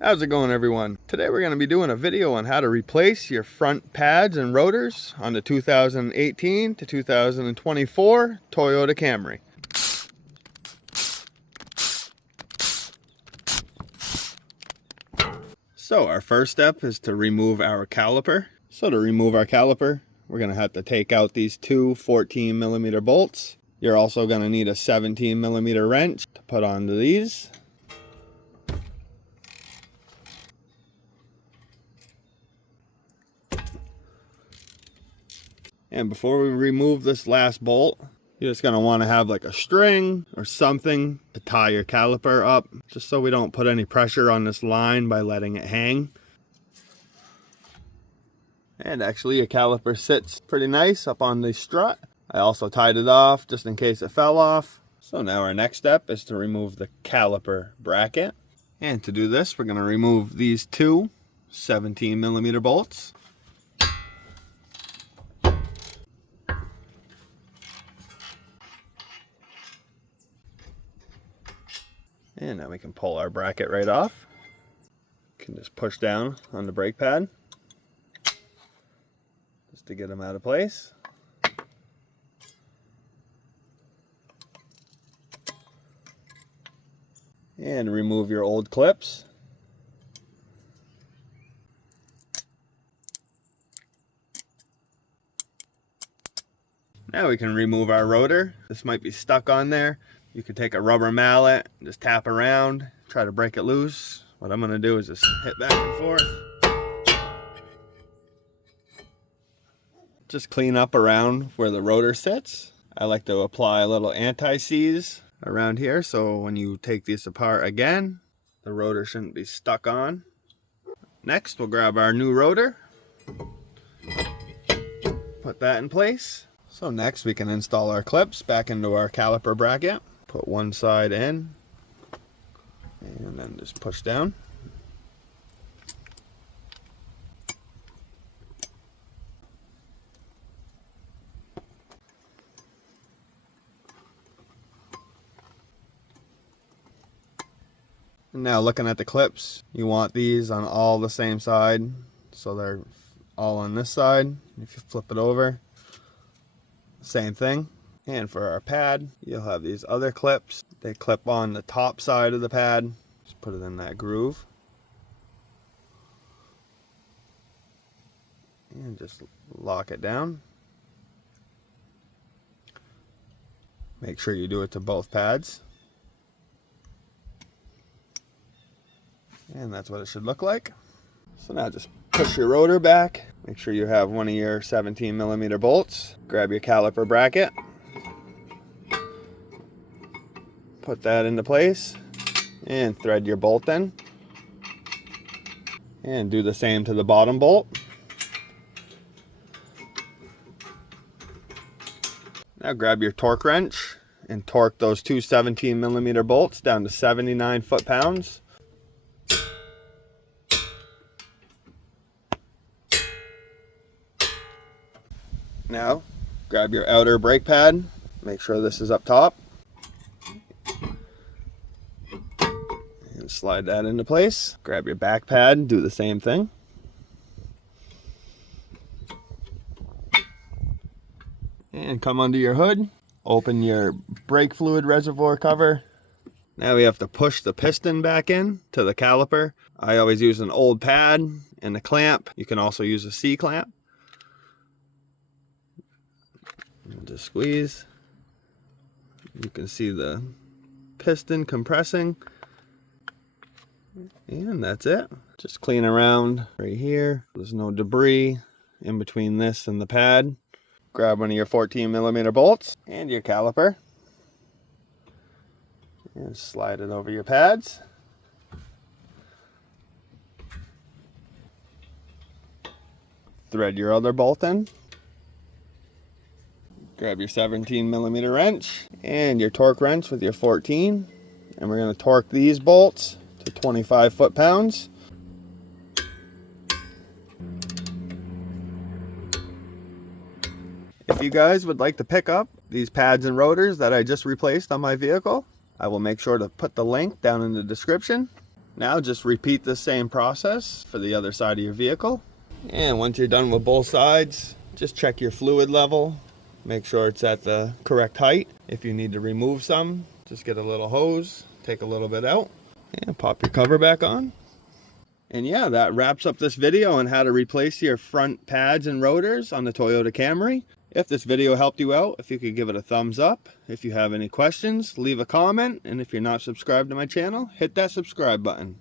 How's it going, everyone? Today we're going to be doing a video on how to replace your front pads and rotors on the 2018 to 2024 Toyota Camry. So our first step is to remove our caliper. So to remove our caliper, we're going to have to take out these two 14mm bolts. You're also going to need a 17mm wrench to put onto these. And before we remove this last bolt, you're just going to want to have like a string or something to tie your caliper up, just so we don't put any pressure on this line by letting it hang. And actually your caliper sits pretty nice up on the strut. I also tied it off just in case it fell off. So now our next step is to remove the caliper bracket. And to do this, we're going to remove these two 17mm bolts. And now we can pull our bracket right off. You can just push down on the brake pad just to get them out of place. And remove your old clips. Now we can remove our rotor. This might be stuck on there. You could take a rubber mallet, just tap around, try to break it loose. What I'm going to do is just hit back and forth. Just clean up around where the rotor sits. I like to apply a little anti-seize around here, so when you take these apart again, the rotor shouldn't be stuck on. Next, we'll grab our new rotor. Put that in place. So next we can install our clips back into our caliper bracket. Put one side in and then just push down. And now looking at the clips, you want these on all the same side, so they're all on this side. If you flip it over, same thing. And for our pad, you'll have these other clips. They clip on the top side of the pad. Just put it in that groove. And just lock it down. Make sure you do it to both pads. And that's what it should look like. So now just push your rotor back. Make sure you have one of your 17mm bolts. Grab your caliper bracket. Put that into place and thread your bolt in. And do the same to the bottom bolt. Now grab your torque wrench and torque those two 17mm bolts down to 79 foot-pounds. Now, grab your outer brake pad. Make sure this is up top. And slide that into place. Grab your back pad, do the same thing. And come under your hood. Open your brake fluid reservoir cover. Now we have to push the piston back in to the caliper. I always use an old pad and a clamp. You can also use a C-clamp. Just squeeze. You can see the piston compressing. And that's it. Just clean around right here. There's no debris in between this and the pad. Grab one of your 14mm bolts and your caliper. And slide it over your pads. Thread your other bolt in. Grab your 17mm wrench and your torque wrench with your 14. And we're going to torque these bolts to 25 foot-pounds. If you guys would like to pick up these pads and rotors that I just replaced on my vehicle, I will make sure to put the link down in the description. Now just repeat the same process for the other side of your vehicle. And once you're done with both sides, just check your fluid level. Make sure it's at the correct height. If you need to remove some, just get a little hose, take a little bit out, and pop your cover back on. And yeah, that wraps up this video on how to replace your front pads and rotors on the Toyota Camry. If this video helped you out, if you could give it a thumbs up. If you have any questions, leave a comment. And if you're not subscribed to my channel, hit that subscribe button.